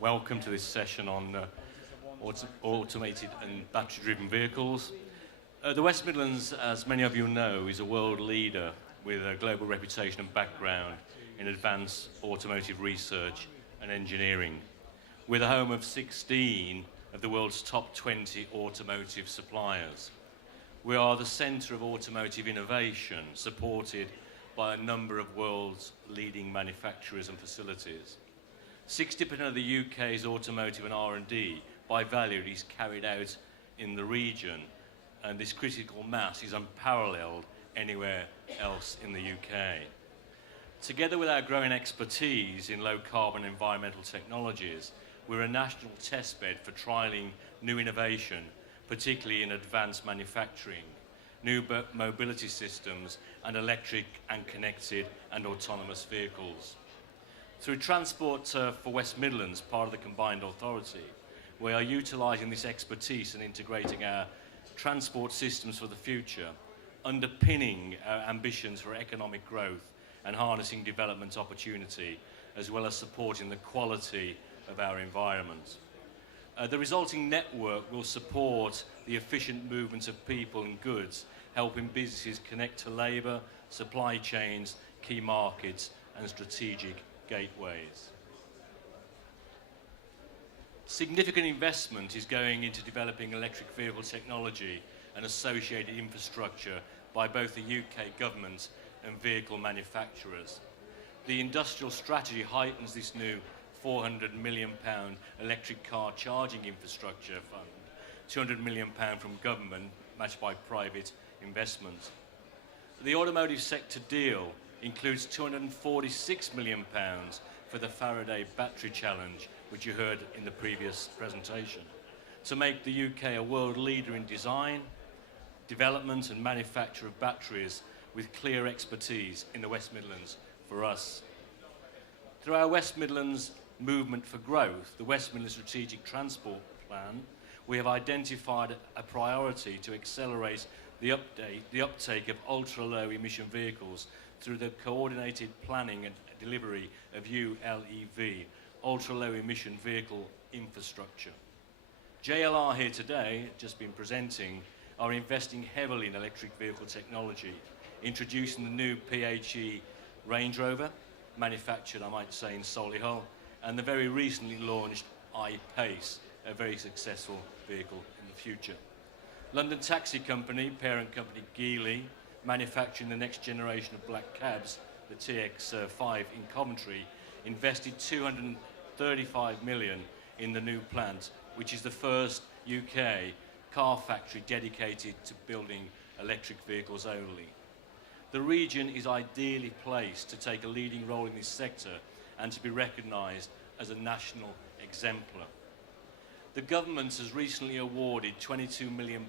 Welcome to this session on automated and battery-driven vehicles. The West Midlands, as many of you know, is a world leader with a global reputation and background in advanced automotive research and engineering. We're the home of 16 of the world's top 20 automotive suppliers. We are the centre of automotive innovation, supported by a number of world's leading manufacturers and facilities. 60% of the UK's automotive and R&D by value is carried out in the region, and this critical mass is unparalleled anywhere else in the UK. Together with our growing expertise in low carbon environmental technologies, we're a national testbed for trialling new innovation, particularly in advanced manufacturing, new mobility systems, and electric and connected and autonomous vehicles. Through Transport for West Midlands, part of the combined authority, we are utilising this expertise and integrating our transport systems for the future, underpinning our ambitions for economic growth and harnessing development opportunity, as well as supporting the quality of our environment. The resulting network will support the efficient movement of people and goods, helping businesses connect to labour, supply chains, key markets and strategic gateways. Significant investment is going into developing electric vehicle technology and associated infrastructure by both the UK government and vehicle manufacturers. The industrial strategy heightens this new £400 million electric car charging infrastructure fund, £200 million from government matched by private investment. The automotive sector deal includes £246 million for the Faraday Battery Challenge, which you heard in the previous presentation, to make the UK a world leader in design, development and manufacture of batteries with clear expertise in the West Midlands for us. Through our West Midlands Movement for Growth, the West Midlands Strategic Transport Plan, we have identified a priority to accelerate the uptake of ultra-low emission vehicles through the coordinated planning and delivery of ULEV, ultra-low emission vehicle infrastructure. JLR here today, just been presenting, are investing heavily in electric vehicle technology, introducing the new PHE Range Rover, manufactured, I might say, in Solihull, and the very recently launched I-Pace, a very successful vehicle in the future. London Taxi Company, parent company Geely, manufacturing the next generation of black cabs, the TX5 in Coventry, invested £235 million in the new plant, which is the first UK car factory dedicated to building electric vehicles only. The region is ideally placed to take a leading role in this sector and to be recognised as a national exemplar. The government has recently awarded £22 million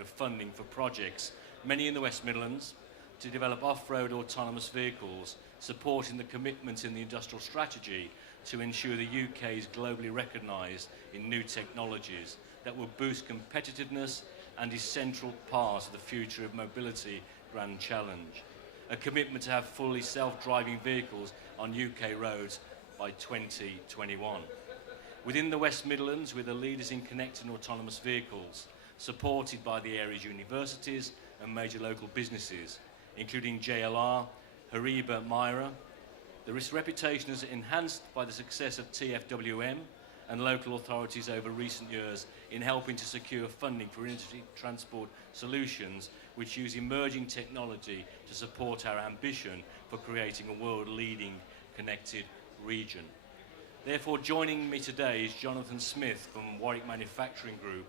of funding for projects, many in the West Midlands, to develop off-road autonomous vehicles, supporting the commitments in the industrial strategy to ensure the UK is globally recognised in new technologies that will boost competitiveness and is central part of the future of mobility grand challenge. A commitment to have fully self-driving vehicles on UK roads by 2021. Within the West Midlands, we're the leaders in connecting autonomous vehicles, supported by the area's universities and major local businesses, including JLR, Hariba, Myra. This reputation is enhanced by the success of TFWM and local authorities over recent years in helping to secure funding for industry transport solutions which use emerging technology to support our ambition for creating a world-leading connected region. Therefore, joining me today is Jonathan Smith from Warwick Manufacturing Group,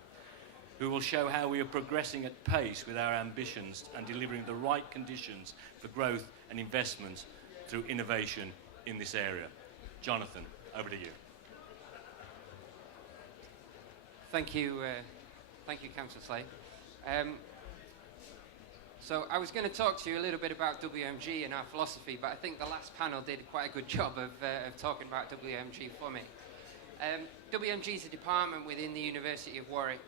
who will show how we are progressing at pace with our ambitions and delivering the right conditions for growth and investment through innovation in this area. Jonathan, over to you. Thank you, Councillor Slade. So I was going to talk to you a little bit about WMG and our philosophy, but I think the last panel did quite a good job of talking about WMG for me. WMG is a department within the University of Warwick,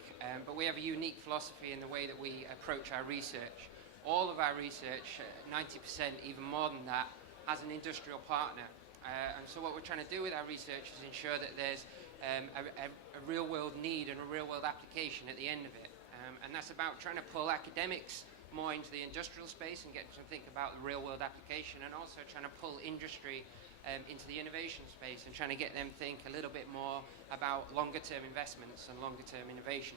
but we have a unique philosophy in the way that we approach our research. All of our research, 90%, even more than that, has an industrial partner, And so what we're trying to do with our research is ensure that there's a real-world need and a real-world application at the end of it. And that's about trying to pull academics more into the industrial space and get them to think about the real-world application, and also trying to pull industry into the innovation space and trying to get them think a little bit more about longer-term investments and longer-term innovation.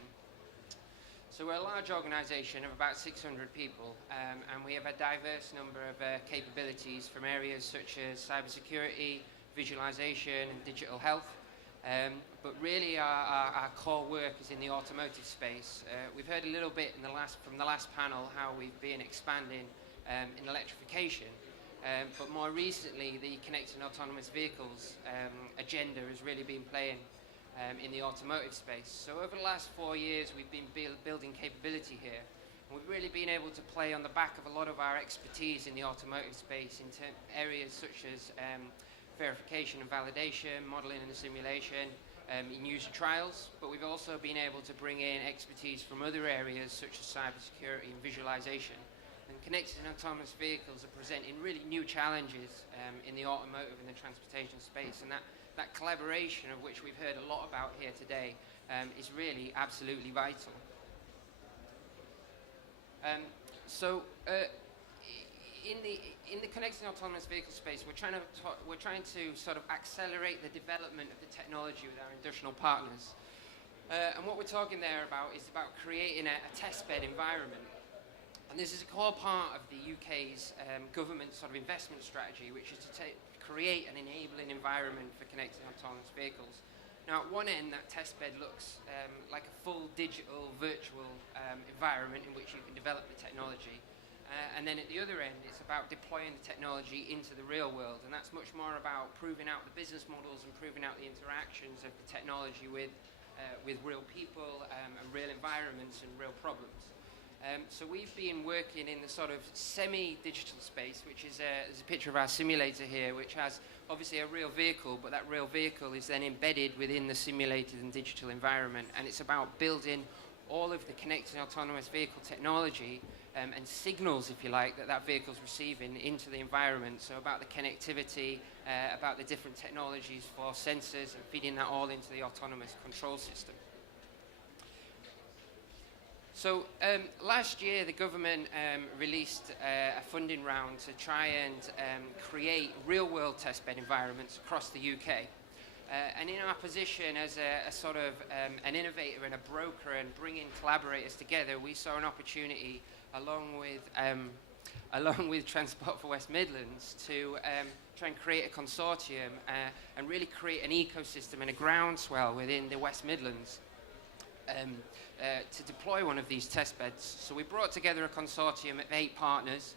So we're a large organisation of about 600 people, and we have a diverse number of capabilities from areas such as cybersecurity, visualization, and digital health. But really our core work is in the automotive space. We've heard a little bit from the last panel how we've been expanding in electrification, but more recently the connected and autonomous vehicles agenda has really been playing in the automotive space. So over the last 4 years we've been building capability here, and we've really been able to play on the back of a lot of our expertise in the automotive space in areas such as verification and validation, modeling and simulation, in user trials, but we've also been able to bring in expertise from other areas such as cybersecurity and visualization. And connected and autonomous vehicles are presenting really new challenges in the automotive and the transportation space, and that collaboration, of which we've heard a lot about here today, is really absolutely vital. In the connected and autonomous vehicle space, we're trying to sort of accelerate the development of the technology with our industrial partners. And what we're talking there about is about creating a testbed environment. And this is a core part of the UK's government sort of investment strategy, which is to create an enabling environment for connected and autonomous vehicles. Now, at one end, that testbed looks like a full digital, virtual environment in which you can develop the technology. And then at the other end, it's about deploying the technology into the real world, and that's much more about proving out the business models and proving out the interactions of the technology with real people and real environments and real problems. So we've been working in the sort of semi-digital space, which is there's a picture of our simulator here, which has obviously a real vehicle, but that real vehicle is then embedded within the simulated and digital environment, and it's about building all of the connected autonomous vehicle technology and signals, if you like, that vehicle's receiving into the environment. So about the connectivity, about the different technologies for sensors, and feeding that all into the autonomous control system. So last year the government released a funding round to try and create real-world testbed environments across the UK. And in our position as a sort of an innovator and a broker and bringing collaborators together, we saw an opportunity along with Transport for West Midlands to try and create a consortium and really create an ecosystem and a groundswell within the West Midlands to deploy one of these test beds. So we brought together a consortium of 8 partners,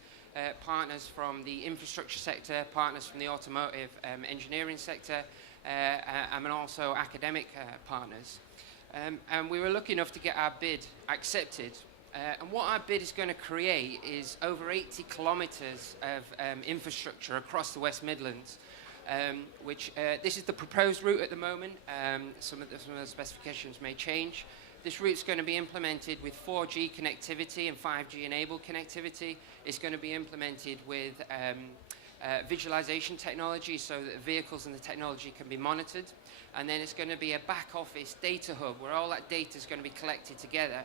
partners from the infrastructure sector, partners from the automotive engineering sector, and also academic partners. And we were lucky enough to get our bid accepted. And what our bid is going to create is over 80 kilometres of infrastructure across the West Midlands, which this is the proposed route at the moment. Some of the specifications may change. This route is going to be implemented with 4G connectivity and 5G enabled connectivity. It's going to be implemented with visualization technology so that the vehicles and the technology can be monitored. And then it's going to be a back office data hub where all that data is going to be collected together.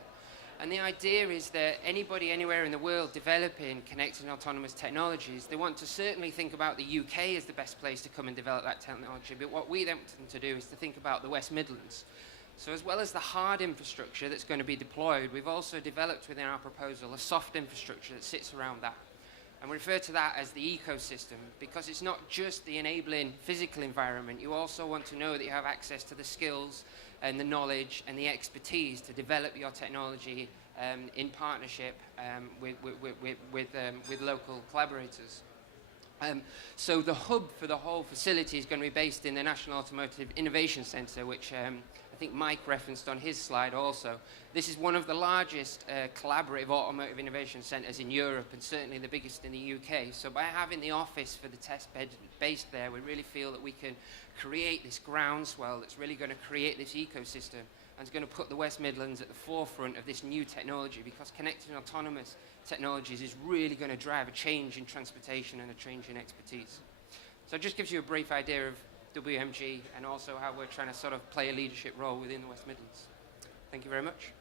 And the idea is that anybody anywhere in the world developing connected and autonomous technologies, they want to certainly think about the UK as the best place to come and develop that technology. But what we want them to do is to think about the West Midlands. So as well as the hard infrastructure that's going to be deployed, we've also developed within our proposal a soft infrastructure that sits around that. And we refer to that as the ecosystem, because it's not just the enabling physical environment. You also want to know that you have access to the skills and the knowledge and the expertise to develop your technology in partnership with local collaborators. So the hub for the whole facility is going to be based in the National Automotive Innovation Centre, which I think Mike referenced on his slide also. This is one of the largest collaborative automotive innovation centres in Europe, and certainly the biggest in the UK. So by having the office for the test bed based there, we really feel that we can create this groundswell that's really going to create this ecosystem and is going to put the West Midlands at the forefront of this new technology, because connected and autonomous technologies is really going to drive a change in transportation and a change in expertise. So it just gives you a brief idea of WMG and also how we're trying to sort of play a leadership role within the West Midlands. Thank you very much.